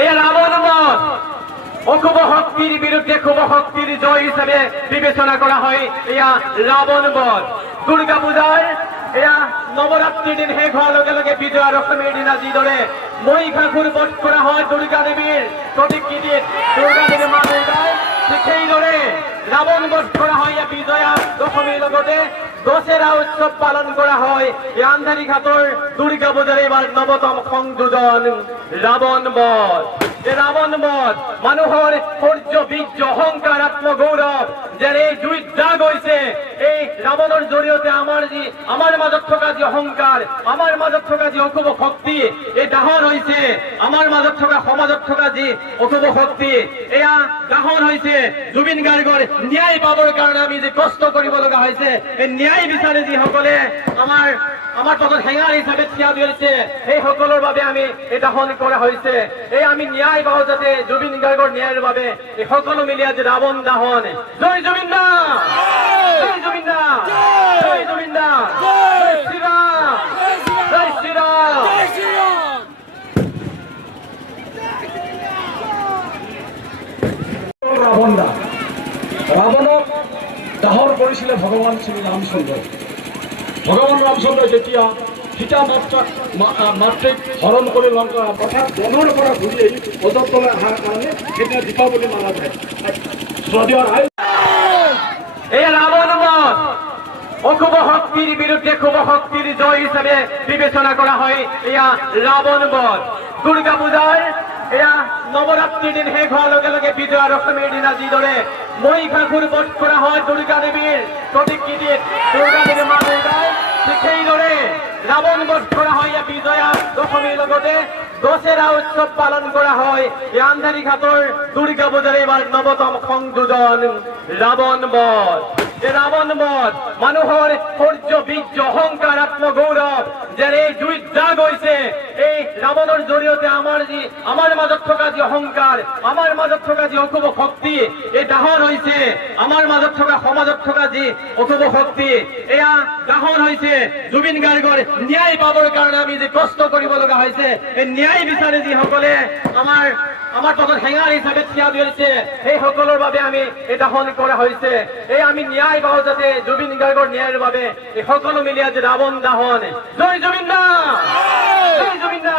এই রাবণ বধ অশুভ শক্তির বিরুদ্ধে শুভ শক্তির জয় হিসাবে বিবেচনা করা হয় এয়া রাবণ বধ। দুর্গা পূজার এয়া নবরাত্রির দিন শেষ হোৱাৰ লগে লগে বিজয়া দশমীৰ দিনা যিদৰে মহিষাসুৰ বধ কৰা হয় দুৰ্গা দেৱীৰ প্ৰতিকৃতিত দুৰ্গা দেৱী মা দুৰ্গাৰ, ঠিক সেইদৰে রাবণ বধ করা হয় বিজয়া দশমীর লগতে দশেরা উৎসব পালন করা হয় এই আন্ধারি ঘাটর দুর্গা পূজার এবার নবতম সংযোজন রাবণ বধ। এই রাবণ বধ মানুহৰ শৌৰ্য বীৰ্য অহংকাৰ আত্মগৌৰৱ যেন এই জুইত জাগ হৈছে। এই ৰাৱণৰ জৰিয়তে আমাৰ মাজত থকা যি অহংকাৰ, আমাৰ মাজত থকা যি অশুভ শক্তি এই দাহন হৈছে। আমাৰ মাজত থকা সমাজত থকা যি অশুভ শক্তি এয়া দাহন হৈছে। জুবিন গাৰ্গৰ ন্যায় পাবৰ কাৰণে আমি যে কষ্ট কৰিব লগা হৈছে, এই ন্যায় বিচাৰি যিসকলে আমাৰ পথত হেঙাৰ হিচাপে থিয় দিছে সেই সকলৰ বাবে আমি এই দাহন কৰা হৈছে। এই আমি ন্যায় পাওঁ যাতে জুবিন গাৰ্গৰ ন্যায়ৰ বাবে এই সকলো মিলি আজি ৰাৱণ দাহন। জয় জুবিন দা, জয় জুবিন দা, জয় জুবিন দা, জয় শ্ৰীৰাম, জয় শ্ৰীৰাম। ৰাৱণ দা ৰাৱণক দাহন কৰিছিলে ভগৱান শ্ৰী ৰামচন্দ্ৰ। ভগৱান ৰামচন্দ্ৰই যেতিয়া সীতা মাতৃক হৰণ কৰি লংকা অৰ্থাৎ বনৰ পৰা ঘূৰি আহি অযোধ্যালৈ অহাৰ কাৰণে সেইদিনা দীপাৱলী মানা যায়। এই রাবণ বধ অশুভ শক্তির বিরুদ্ধে শুভ শক্তির জয় হিসাবে বিবেচনা করা হয় এয়া রাবণ বধ। দুর্গা পূজার এয়া নবরাত্রির দিন শেষ হোৱাৰ লগে লগে বিজয়া দশমীৰ দিনা যিদৰে মহিষাসুৰ বধ কৰা হয় দুৰ্গা দেৱীৰ প্ৰতিকৃতিত দুৰ্গা দেৱী মা দুৰ্গাৰ, ঠিক সেইদৰে রাবণ বধ করা হয় বিজয়া দশমীর লগতে দশেরা উৎসব পালন করা হয় এই আন্ধারি ঘাটর দুর্গা পূজার এবার নবতম সংযোজন রাবণ বধ। এই রাবণ বধ মানুহৰ শৌৰ্য বীৰ্য অহংকাৰ আত্মগৌৰৱ যেন এই জুইত জাগ হৈছে। এই ৰাৱণৰ জৰিয়তে আমাৰ মাজত থকা যি অহংকাৰ, আমাৰ মাজত থকা যি অশুভ শক্তি এই দাহন হৈছে। আমাৰ মাজত থকা সমাজত থকা যি অশুভ শক্তি এয়া দাহন হৈছে। জুবিন গাৰ্গৰ ন্যায় পাবৰ কাৰণে আমি যে কষ্ট কৰিব লগা হৈছে, এই ন্যায় বিচাৰি যিসকলে আমাৰ পথত হেঙাৰ হিচাপে থিয় দিছে সেই সকলৰ বাবে আমি এই দাহন কৰা হৈছে। এই আমি ন্যায় পাওঁ যাতে জুবিন গাৰ্গৰ ন্যায়ৰ বাবে এই সকলো মিলি আজি ৰাৱণ দাহন। জয় জুবিন দা, জয় জুবিন দা।